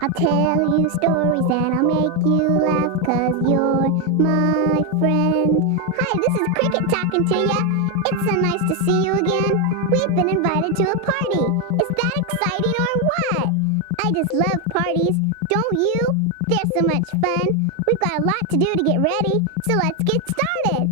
I'll tell you stories and I'll make you laugh 'cause you're my friend. Hi, this is Cricket talking to ya. It's so nice to see you again. We've been invited to a party. Is that exciting or what? I just love parties. Don't you? They're so much fun. We've got a lot to do to get ready, so let's get started.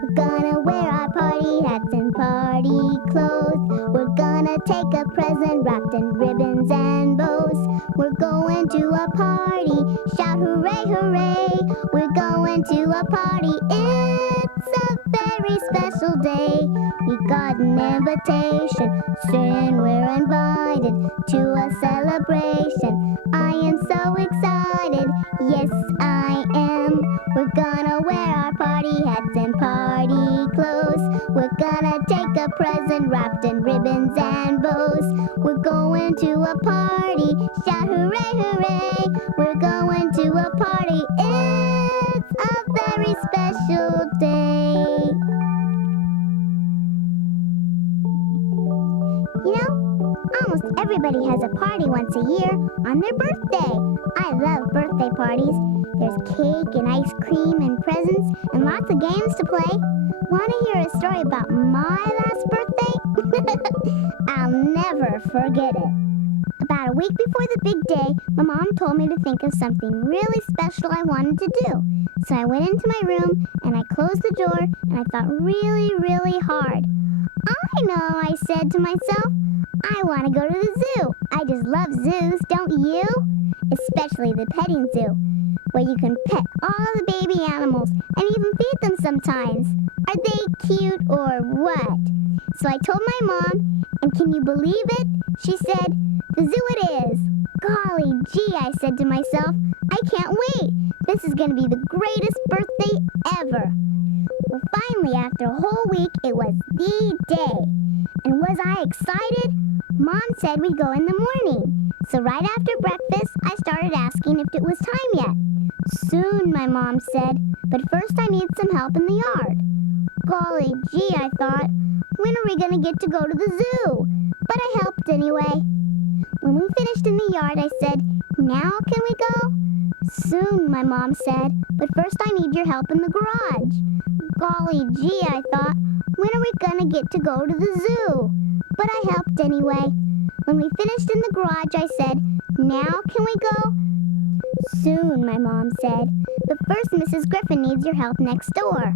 We're gonna wear our party hats and party clothes. We're gonna take a present wrapped in ribbons and bows. We're going to a party, shout hooray, hooray. We're going to a party, it's a very special day. We got an invitation, saying we're invited to a celebration. I am so excited, yes I am. We're gonna wear our party hats and party clothes. We're gonna take a present wrapped in ribbons and bows. We're going to a party, shout hooray, hooray. We're going to a party, it's a very special day. You know, almost everybody has a party once a year on their birthday. I love birthday parties. There's cake and ice cream and presents and lots of games to play. Want to hear a story about my last birthday? I'll never forget it. About a week before the big day, my mom told me to think of something really special I wanted to do. So I went into my room and I closed the door and I thought really, really hard. I know, I said to myself. I want to go to the zoo. I just love zoos, don't you? Especially the petting zoo, where you can pet all the baby animals and even feed them sometimes. Are they cute or what? So I told my mom, and can you believe it? She said, the zoo it is. Golly gee, I said to myself, I can't wait. This is going to be the greatest birthday ever. Well, finally, after a whole week, it was the day. And was I excited? Mom said we'd go in the morning. So right after breakfast, I started asking if it was time yet. Soon, my mom said, but first I need some help in the yard. Golly gee, I thought, when are we going to get to go to the zoo? But I helped anyway. When we finished in the yard, I said, now can we go? Soon, my mom said, but first I need your help in the garage. Golly gee, I thought, when are we gonna get to go to the zoo? But I helped anyway. When we finished in the garage, I said, now can we go? Soon, my mom said, but first Mrs. Griffin needs your help next door.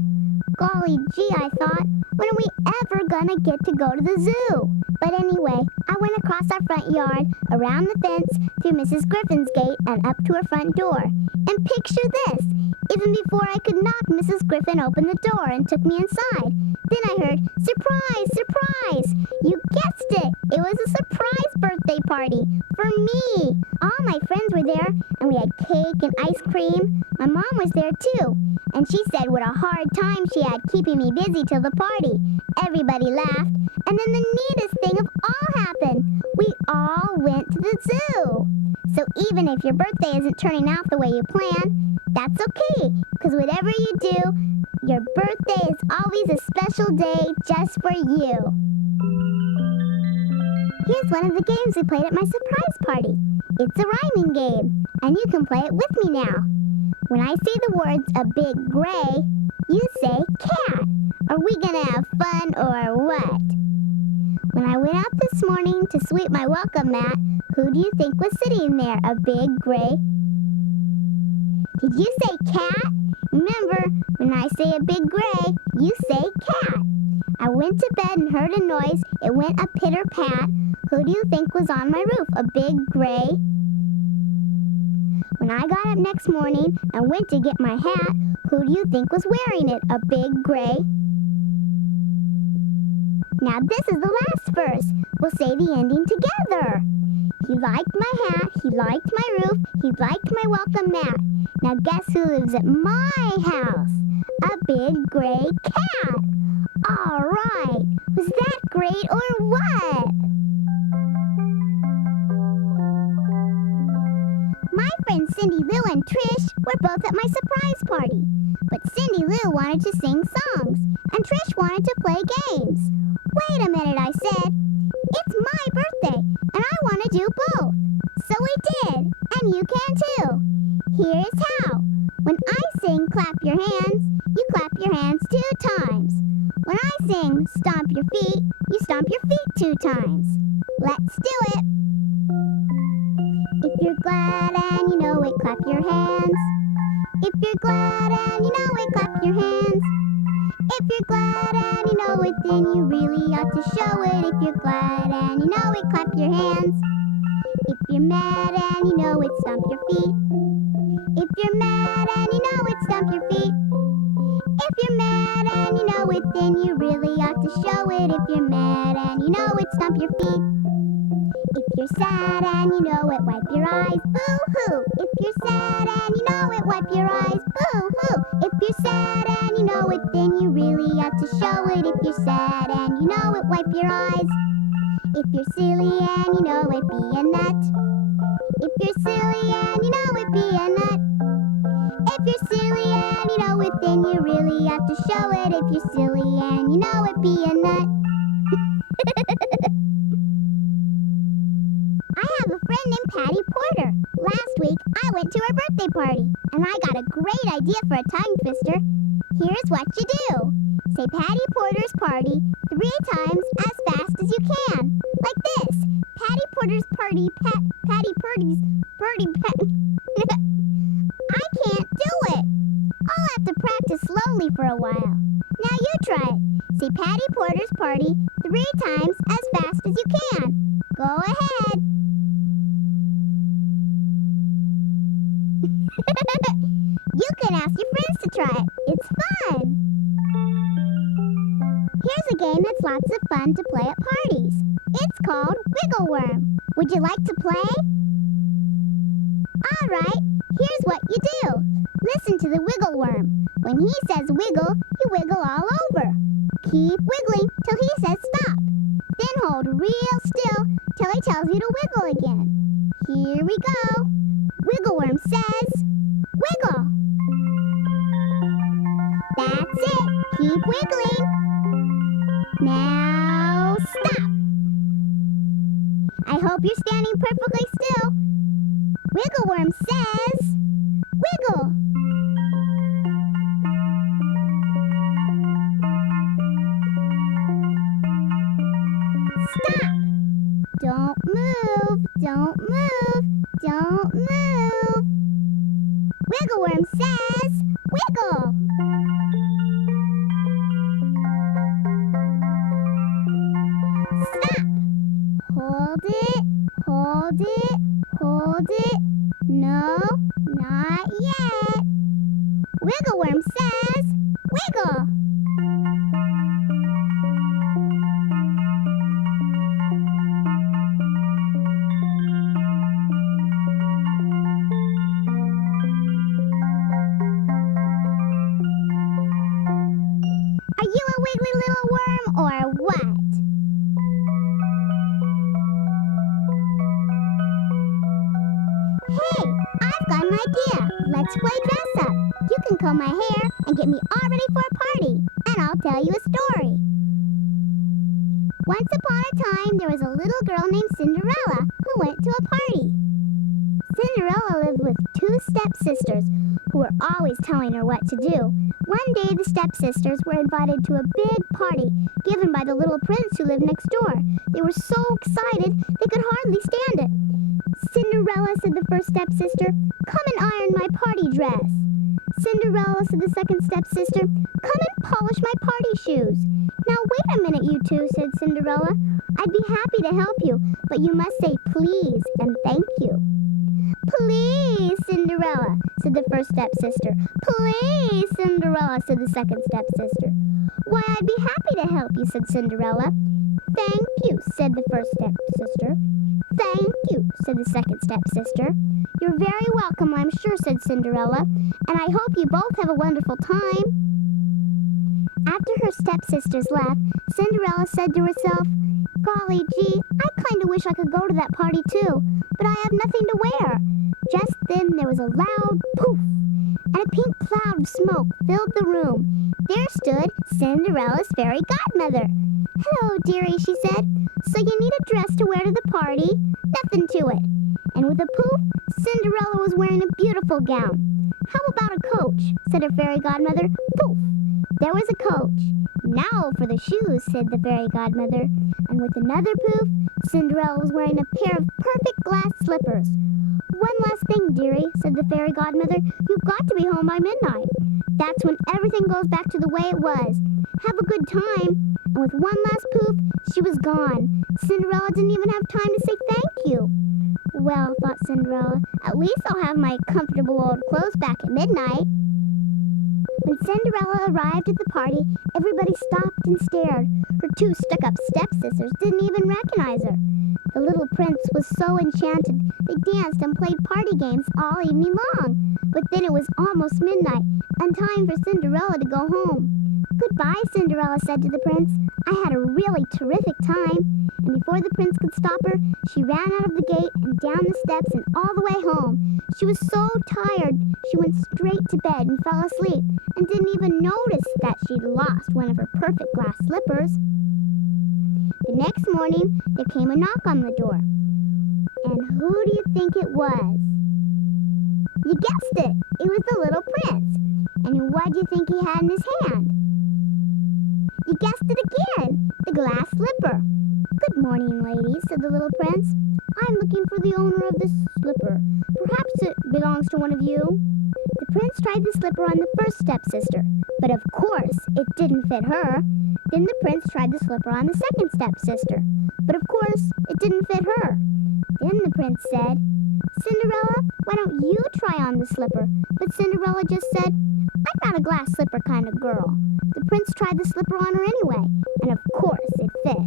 Golly gee, I thought, when are we ever gonna get to go to the zoo? But anyway, I went across our front yard, around the fence, through Mrs. Griffin's gate, and up to her front door. And picture this! Even before I could knock, Mrs. Griffin opened the door and took me inside. Then I heard, surprise, surprise! You guessed it! It was a surprise birthday party for me! All my friends were there, and we had cake and ice cream. My mom was there too, and she said what a hard time she had keeping me busy till the party. Everybody laughed, and then the neatest thing of all happened. We all went to the zoo. So even if your birthday isn't turning out the way you planned, that's okay, because whatever you do, your birthday is always a special day just for you. Here's one of the games we played at my surprise party. It's a rhyming game, and you can play it with me now. When I say the words a big gray, you say cat. Are we gonna have fun or what? When I went out this morning to sweep my welcome mat, who do you think was sitting there, a big gray? Did you say cat? Remember, when I say a big gray, you say cat. I went to bed and heard a noise. It went a pitter-pat. Who do you think was on my roof, a big gray? When I got up next morning and went to get my hat, who do you think was wearing it, a big gray? Now this is the last verse. We'll say the ending together. He liked my hat, he liked my roof, he liked my welcome mat. Now guess who lives at my house? A big gray cat. All right. Was that great or what? My friends Cindy Lou and Trish were both at my surprise party. But Cindy Lou wanted to sing songs, and Trish wanted to play games. Wait a minute, I said. It's my birthday, and I want to do both. So we did, and you can too. Here's how. When I sing clap your hands, you clap your hands 2 times. When I sing stomp your feet, you stomp your feet 2 times. Let's do it. If you're glad and you know it, clap your hands. If you're glad and you know it, clap your hands. If you're glad and you know it, then you really ought to show it. If you're glad and you know it, clap your hands. If you're mad and you know it, stomp your feet. If you're mad and you know it, stomp your feet. If you're mad and you know it, then you really ought to show it. If you're mad and you know it, stomp your feet. If you're sad and you know it, wipe your eyes, boo-hoo. If you're sad and you know it, wipe your eyes, boo-hoo. If you're sad and you know it, then you really ought to show it. If you're sad and you know it, wipe your eyes. If you're silly and you know it, be a nut. If you're silly and you know it, be a nut. If you're silly and you know it, then you really ought to show it. If you're silly and you know it, be a nut. I have a friend named Patty Porter. Last week, I went to her birthday party, and I got a great idea for a tongue twister. Here's what you do. Say Patty Porter's party 3 times as fast as you can. Like this. Patty Porter's party, Patty Purdy's, I can't do it. I'll have to practice slowly for a while. Now you try it. Say Patty Porter's party 3 times as fast as you can. Go ahead. You can ask your friends to try it. It's fun. Here's a game that's lots of fun to play at parties. It's called Wiggle Worm. Would you like to play? All right, here's what you do. Listen to the wiggle worm. When he says wiggle, you wiggle all over. Keep wiggling till he says stop. Then hold real still till he tells you to wiggle again. Here we go. Wiggle worm says wiggle. That's it. Keep wiggling. Now stop. I hope you're standing perfectly still. Wiggle worm says wiggle. Stop. Don't move. Don't move. Don't move. Wiggle worm says wiggle. Stop. Hold it. Hold it. Hold it. No, not yet. Wiggle worm says wiggle. Are you a wiggly little worm or what? Hey, I've got an idea. Let's play dress up. You can comb my hair and get me all ready for a party, and I'll tell you a story. Once upon a time, there was a little girl named Cinderella who went to a party. Cinderella lived with 2 stepsisters who were always telling her what to do. One day, the stepsisters were invited to a big party given by the little prince who lived next door. They were so excited they could hardly stand it. Cinderella, said the first stepsister, come and iron my party dress. Cinderella, said the second stepsister, come and polish my party shoes. Now wait a minute, you two, said Cinderella. I'd be happy to help you, but you must say please and thank you. Please, Cinderella, said the first stepsister. Please, Cinderella, said the second stepsister. Why, I'd be happy to help you, said Cinderella. Thank you, said the first stepsister. Thank you, said the second stepsister. You're very welcome, I'm sure, said Cinderella, and I hope you both have a wonderful time. After her stepsisters left, Cinderella said to herself, golly gee, I kind of wish I could go to that party too, but I have nothing to wear. Just then there was a loud poof, and a pink cloud of smoke filled the room. There stood Cinderella's fairy godmother. "Hello, dearie," she said. "So you need a dress to wear to the party? Nothing to it." And with a poof, Cinderella was wearing a beautiful gown. "How about a coach?" said her fairy godmother. Poof! There was a coach. "Now for the shoes," said the fairy godmother. And with another poof, Cinderella was wearing a pair of perfect glass slippers. "One last thing, dearie," said the fairy godmother. "You've got to be home by midnight. That's when everything goes back to the way it was. Have a good time." And with one last poof, she was gone. Cinderella didn't even have time to say thank you. "Well," thought Cinderella, "at least I'll have my comfortable old clothes back at midnight." When Cinderella arrived at the party, everybody stopped and stared. Her two stuck-up stepsisters didn't even recognize her. The little prince was so enchanted, they danced and played party games all evening long. But then it was almost midnight, and time for Cinderella to go home. "Goodbye," Cinderella said to the prince. "I had a really terrific time." And before the prince could stop her, she ran out of the gate and down the steps and all the way home. She was so tired, she went straight to bed and fell asleep, and didn't even notice that she'd lost one of her perfect glass slippers. The next morning, there came a knock on the door. And who do you think it was? You guessed it! It was the little prince. And what do you think he had in his hand? You guessed it again! The glass slipper. "Good morning, ladies," said the little prince. "I'm looking for the owner of this slipper. Perhaps it belongs to one of you?" The prince tried the slipper on the first stepsister, but of course it didn't fit her. Then the prince tried the slipper on the second stepsister, but of course it didn't fit her. Then the prince said, "Cinderella, why don't you try on the slipper?" But Cinderella just said, "I'm not a glass slipper kind of girl." The prince tried the slipper on her anyway, and of course it fit.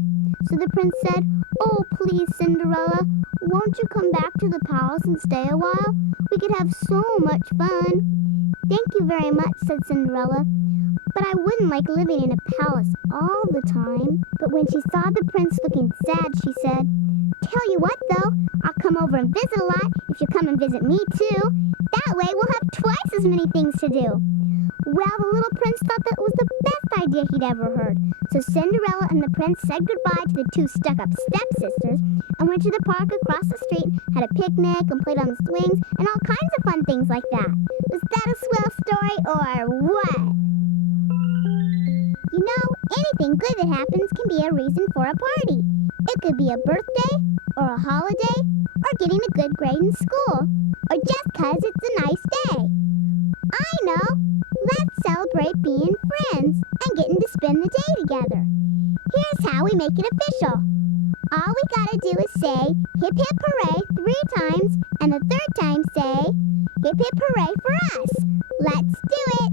So the prince said, "Oh, please, Cinderella, won't you come back to the palace and stay a while? We could have so much fun." "Thank you very much," said Cinderella, "but I wouldn't like living in a palace all the time." But when she saw the prince looking sad, she said, "Tell you what, though, I'll come over and visit a lot if you come and visit me, too. That way we'll have twice as many things to do." Well, the little prince thought that was the best idea he'd ever heard. So Cinderella and the prince said goodbye to the two stuck-up stepsisters and went to the park across the street, had a picnic and played on the swings and all kinds of fun things like that. Was that a swell story or what? You know, anything good that happens can be a reason for a party. It could be a birthday, or a holiday, or getting a good grade in school, or just 'cause it's a nice day. I know! Let's celebrate being friends and getting to spend the day together. Here's how we make it official. All we gotta do is say, "Hip hip hooray" 3 times, and the third time say, "Hip hip hooray for us." Let's do it!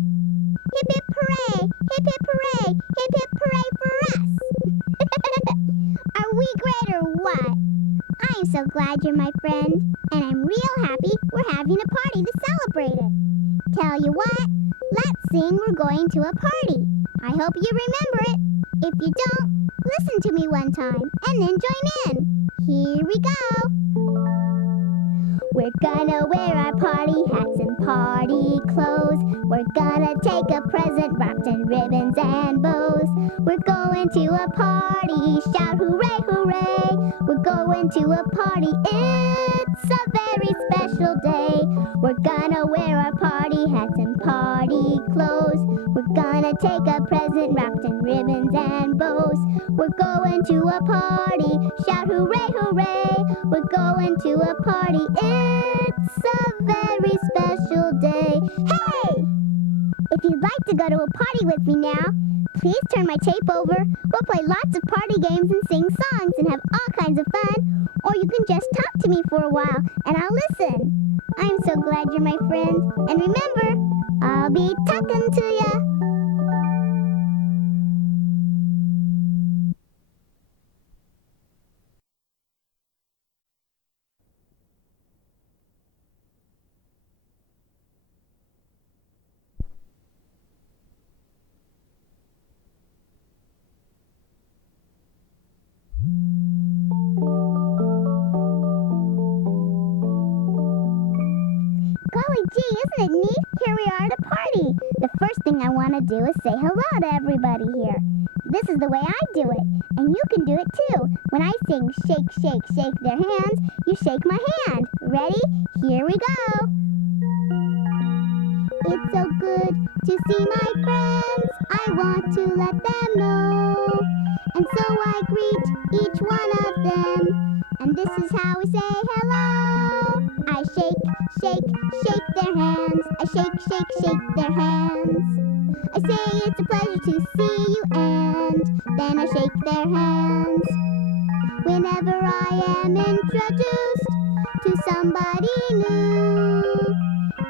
Hip hip hooray! Hip hip hooray! Hip hip hooray for us! Are we great or what? I'm so glad you're my friend, and I'm real happy we're having a party to celebrate it. Tell you what, let's sing "We're Going to a Party." I hope you remember it. If you don't, listen to me one time and then join in. Here we go. We're gonna wear our party hats and party clothes. We're gonna take a present wrapped in ribbons and bows. We're going to a party, shout hooray, hooray. We're going to a party, it's a very special day. We're gonna wear our party hats and party clothes. We're gonna take a present wrapped in ribbons and bows. We're going to a party, shout hooray, hooray. We're going to a party, it's a very special day. Hey! If you'd like to go to a party with me now, please turn my tape over. We'll play lots of party games and sing songs and have all kinds of fun. Or you can just talk to me for a while and I'll listen. I'm so glad you're my friend. And remember, I'll be talking to ya. Golly gee, isn't it neat? Here we are at a party. The first thing I want to do is say hello to everybody here. This is the way I do it, and you can do it too. When I sing shake, shake, shake their hands, you shake my hand. Ready? Here we go. It's so good to see my friends. I want to let them know. And so I greet each one of them. And this is how we say hello. I shake, shake, shake their hands. I shake, shake, shake their hands. I say it's a pleasure to see you, and then I shake their hands. Whenever I am introduced to somebody new,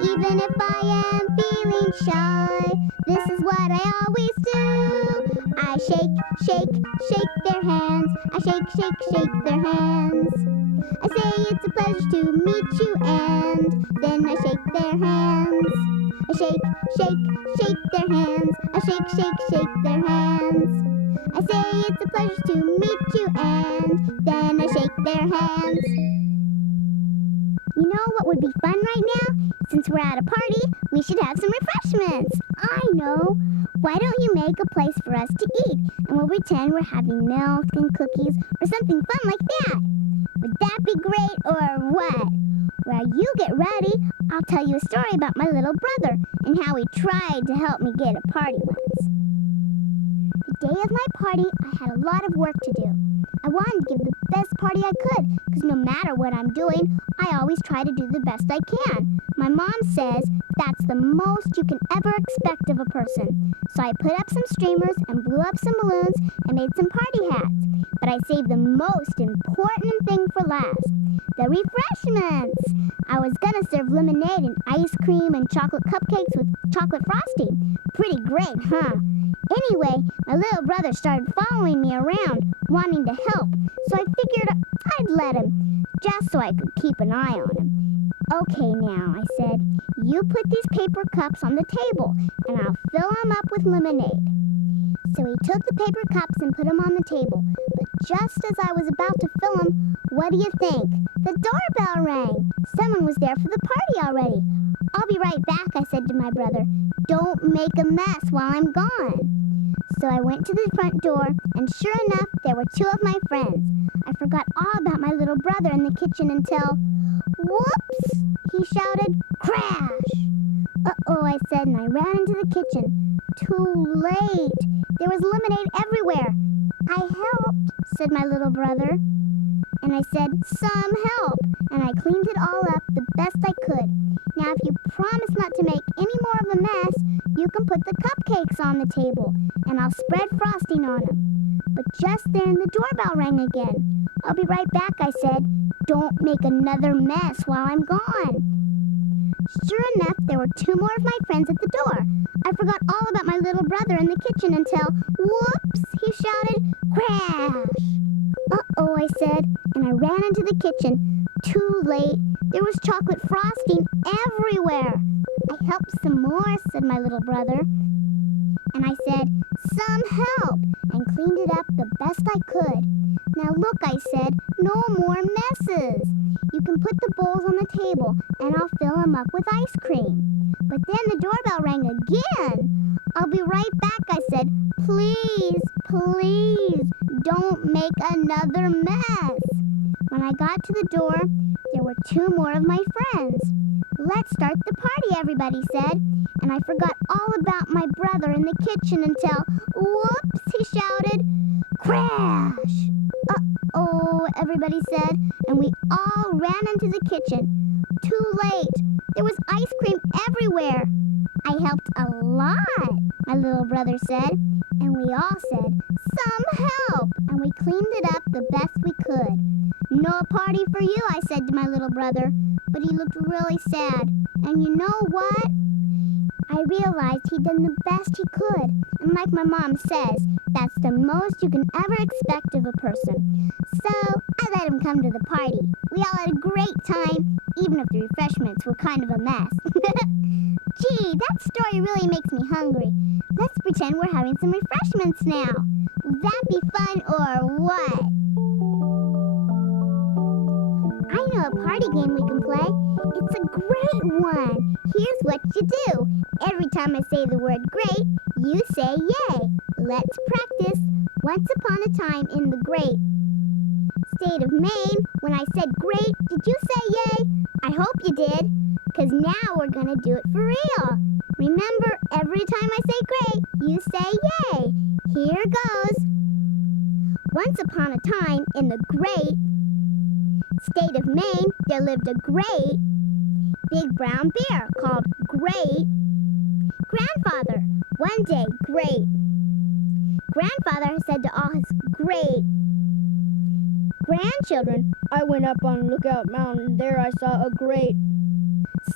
even if I am feeling shy, this is what I always do. I shake, shake, shake their hands. I shake, shake, shake their hands. I say it's a pleasure to meet you, and then I shake their hands. I shake, shake, shake their hands. I shake, shake, shake their hands. I say it's a pleasure to meet you, and then I shake their hands. You know what would be fun right now? Since we're at a party, we should have some refreshments. I know. Why don't you make a place for us to eat, and we'll pretend we're having milk and cookies or something fun like that? Would that be great or what? While you get ready, I'll tell you a story about my little brother and how he tried to help me get a party once. The day of my party, I had a lot of work to do. I wanted to give the best party I could, because no matter what I'm doing, I always try to do the best I can. My mom says that's the most you can ever expect of a person. So I put up some streamers and blew up some balloons and made some party hats. But I saved the most important thing for last, the refreshments. I was gonna serve lemonade and ice cream and chocolate cupcakes with chocolate frosting. Pretty great, huh? Anyway, my little brother started following me around, wanting to help, so I figured I'd let him, just so I could keep an eye on him. Okay now, I said, you put these paper cups on the table, and I'll fill them up with lemonade. So he took the paper cups and put them on the table, but just as I was about to fill them, what do you think? The doorbell rang. Someone was there for the party already. I'll be right back, I said to my brother. Don't make a mess while I'm gone. So I went to the front door, and sure enough, there were two of my friends. I forgot all about my little brother in the kitchen until, whoops, he shouted, crash. Uh-oh, I said, and I ran into the kitchen. Too late. There was lemonade everywhere. I helped, said my little brother. And I said, some help. And I cleaned it all up the best I could. Now, if you promise not to make any more of a mess, you can put the cupcakes on the table, and I'll spread frosting on them. But just then, the doorbell rang again. I'll be right back, I said. Don't make another mess while I'm gone. Sure enough, there were two more of my friends at the door. I forgot all about my little brother in the kitchen until, whoops, he shouted, crash. Uh-oh, I said, and I ran into the kitchen. Too late. There was chocolate frosting everywhere. I helped some more, said my little brother. And I said, some help, and cleaned it up the best I could. Now look, I said, no more messes. You can put the bowls on the table, and I'll fill them up with ice cream. But then the doorbell rang again. I'll be right back, I said. Please, please, don't make another mess. When I got to the door, there were two more of my friends. Let's start the party, everybody said. And I forgot all about my brother in the kitchen until, whoops, he shouted, crash. Uh-oh, everybody said, and we all ran into the kitchen. Too late. There was ice cream everywhere. I helped a lot, my little brother said, and we all said, some help, and we cleaned it up the best we could. No party for you, I said to my little brother, but he looked really sad. And you know what? I realized he'd done the best he could, and like my mom says, that's the most you can ever expect of a person. So I let him come to the party. We all had a great time, even if the refreshments were kind of a mess. Gee, that story really makes me hungry. Let's pretend we're having some refreshments now. Will that be fun or what? I know a party game we can play. It's a great one. Here's what you do. Every time I say the word great, you say yay. Let's practice. Once upon a time in the great state of Maine, when I said great, did you say yay? I hope you did, because now we're going to do it for real. Remember, every time I say great, you say yay. Here goes. Once upon a time in the great state of Maine, there lived a great big brown bear called Great Grandfather. One day, Great Grandfather said to all his great grandchildren, "I went up on Lookout Mountain, and there I saw a great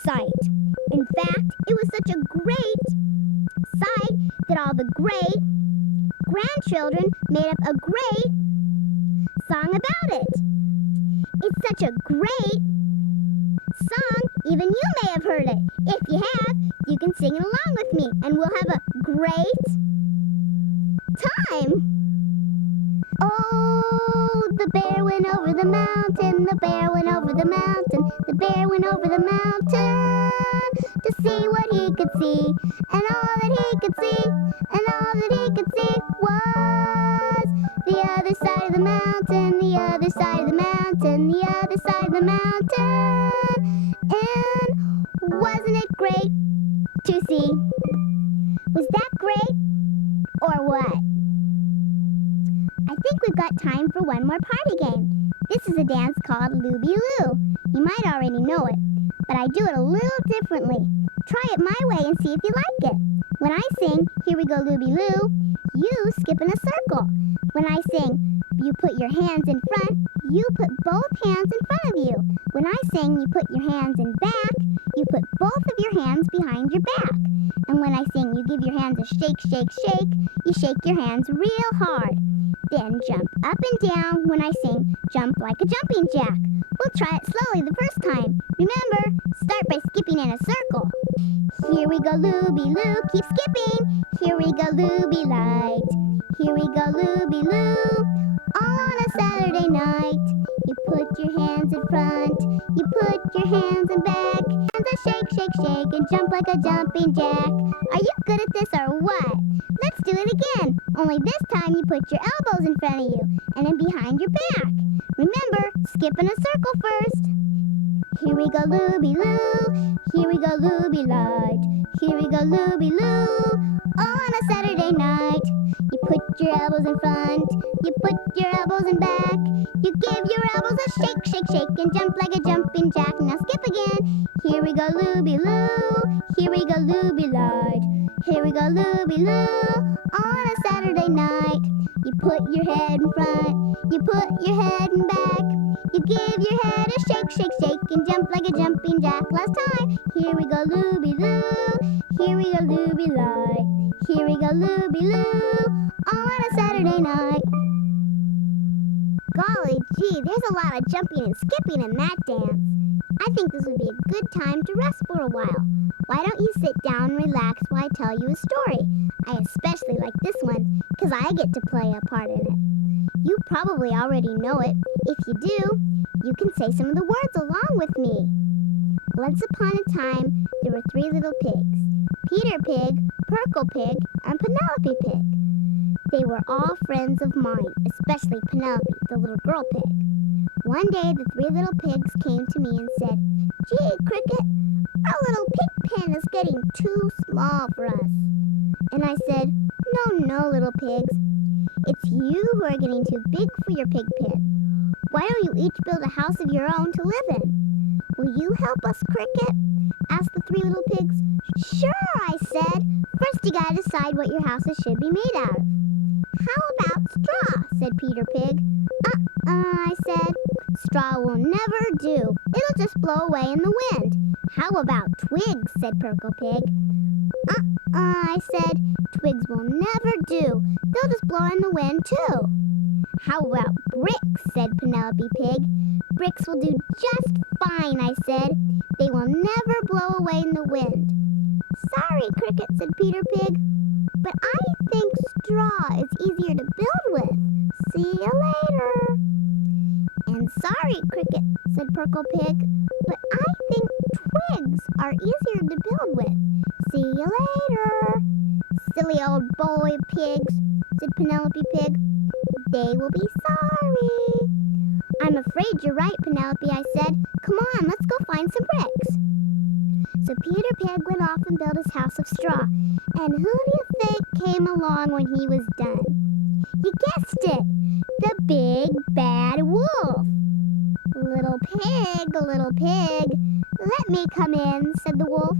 sight." In fact, it was such a great sight that all the great grandchildren made up a great song about it. It's such a great song, even you may have heard it. If you have, you can sing it along with me, and we'll have a great time. Oh, the bear went over the mountain, the bear went over the mountain, the bear went over the mountain to see what he could see, and all that he could see, and all that he could see was the other side of the mountain, the other side of the mountain, the other side of the mountain. And wasn't it great to see? Was that great, or what? I think we've got time for one more party game. This is a dance called Looby Loo. You might already know it, but I do it a little differently. Try it my way and see if you like it. When I sing, "Here we go Looby Loo," you skip in a circle. When I sing, "You put your hands in front," you put both hands in front of you. When I sing, "You put your hands in back," you put both of your hands behind your back. And when I sing, "You give your hands a shake, shake, shake," you shake your hands real hard. Then jump up and down. When I sing, "Jump like a jumping jack." We'll try it slowly the first time. Remember, start by skipping in a circle. Here we go Looby Loo, keep skipping. Here we go Looby Light. Here we go Looby Loo, all on a Saturday night. You put your hands in front, you put your hands in back, hands a shake, shake, shake, and jump like a jumping jack. Are you good at this or what? Let's do it again, only this time you put your elbows in front of you and then behind your back. Remember, skip in a circle first. Here we go Looby Loo, here we go Looby Light. Here we go Looby Loo, all on a Saturday night. You put your elbows in front, you put your elbows in back. You give your elbows a shake, shake, shake, and jump like a jumping jack. Now skip again. Here we go Looby Loo, here we go Looby Light. Here we go Looby Loo, all on a Saturday night. You put your head in front, you put your head in back. You give your head a shake, shake, shake, and jump like a jumping jack. Last time. Here we go Looby Loo, here we go Looby Light. Here we go Looby Loo, all on a Saturday night. Golly gee, there's a lot of jumping and skipping in that dance. I think this would be a good time to rest for a while. Why don't you sit down and relax while I tell you a story? I especially like this one, because I get to play a part in it. You probably already know it. If you do, you can say some of the words along with me. Once upon a time, there were 3 little pigs. Peter Pig, Purple Pig, and Penelope Pig. They were all friends of mine, especially Penelope, the little girl pig. One day, the 3 little pigs came to me and said, "Gee, Cricket, our little pig pen is getting too small for us." And I said, No, little pigs. It's you who are getting too big for your pig pen. Why don't you each build a house of your own to live in? Will you help us, Cricket?" asked the 3 little pigs. "Sure," I said. "First you gotta decide what your houses should be made out of." "How about straw?" said Peter Pig. I said. "Straw will never do. It'll just blow away in the wind." "How about twigs?" said Purple Pig. I said. "Twigs will never do. They'll just blow in the wind too." "How about bricks?" said Penelope Pig. "Bricks will do just fine," I said. "They will never blow away in the wind." "Sorry, Cricket," said Peter Pig, "but I think straw is easier to build with. See you later." And I'm sorry, Cricket, said Purple Pig, but I think twigs are easier to build with. See you later. Silly old boy pigs, said Penelope Pig. They will be sorry. I'm afraid you're right, Penelope, I said. Come on, let's go find some bricks. So Peter Pig went off and built his house of straw. And who do you think came along when he was done? You guessed it, the big bad wolf. Little pig, let me come in, said the wolf.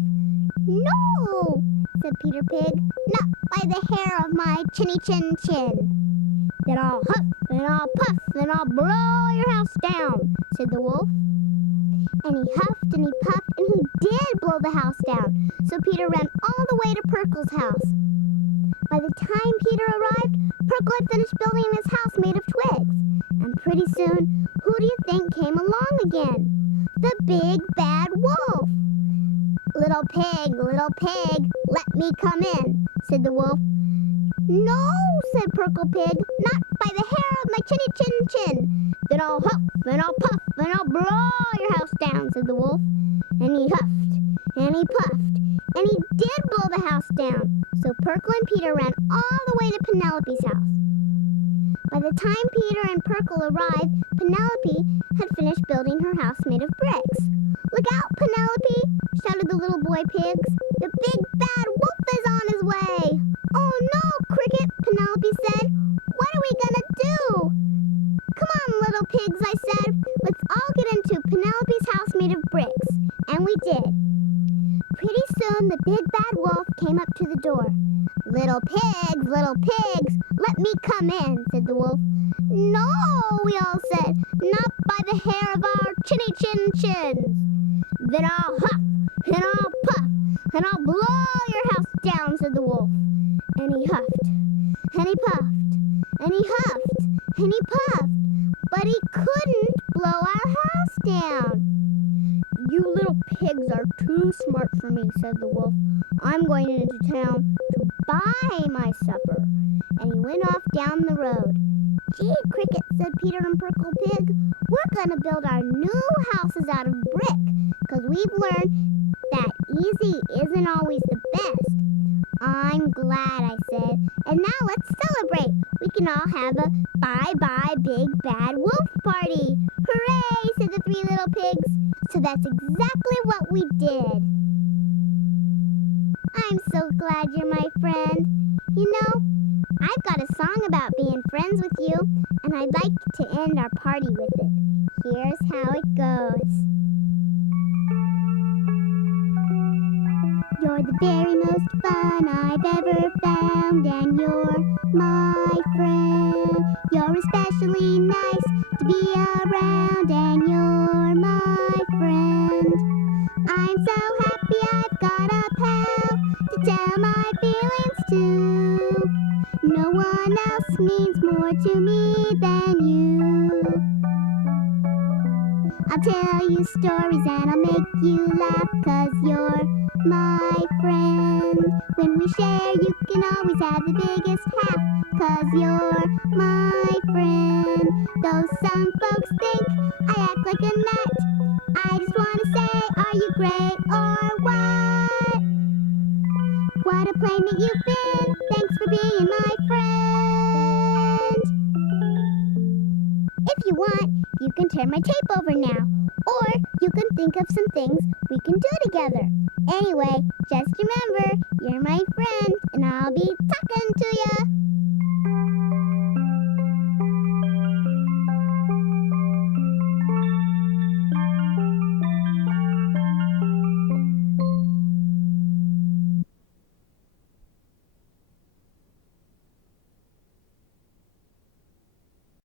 No, said Peter Pig, not by the hair of my chinny chin chin. Then I'll huff and I'll puff and I'll blow your house down, said the wolf. And he huffed and he puffed and he did blow the house down. So Peter ran all the way to Purkle's house. By the time Peter arrived, Purkle had finished building his house made of twigs. And pretty soon, who do you think came along again? The big bad wolf. Little pig, let me come in, said the wolf. No, said Purple Pig, not by the hair of my chinny chin chin. Then I'll huff and I'll puff and I'll blow your house down, said the wolf. And he huffed and he puffed and he did blow the house down. So Purkle and Peter ran all the way to Penelope's house. By the time Peter and Purkle arrived, Penelope had finished building her house made of bricks. Look out, Penelope, shouted the little boy pigs. The big bad wolf is on his way. Oh no, Cricket, Penelope said. What are we gonna do? Come on, little pigs, I said. Let's all get into Penelope's house made of bricks. And we did. Pretty soon, the big bad wolf came up to the door. Little pigs, let me come in, said the wolf. No, we all said, not by the hair of our chinny chin chins. Then I'll huff and I'll puff and I'll blow your house down, said the wolf. And he huffed and he puffed and he huffed and he puffed, but he couldn't blow our house down. You little pigs are too smart for me, said the wolf. I'm going into town to buy my supper. And he went off down the road. Gee, Cricket, said Peter and Purple Pig, we're going to build our new houses out of brick, because we've learned that easy isn't always the best. I'm glad, I said. And now let's celebrate. We can all have a bye-bye big bad wolf party. Hooray, said the three little pigs. So that's exactly what we did. I'm so glad you're my friend. You know, I've got a song about being friends with you, and I'd like to end our party with it. Here's how it goes. You're the very most fun I've ever found, and you're my friend. You're especially nice to be around, and you're my friend. I'm so happy I've got a pal to tell my feelings to. No one else means more to me than you. I'll tell you stories and I'll make you laugh, 'cause you're my friend. When we share, you can always have the biggest laugh, 'cause you're my friend. Though some folks think I act like a nut, I just want to say, are you great or what? What a playmate you've been. Thanks for being my friend. If you want, you can turn my tape over now. Or you can think of some things we can do together. Anyway, just remember, you're my friend, and I'll be talking to ya.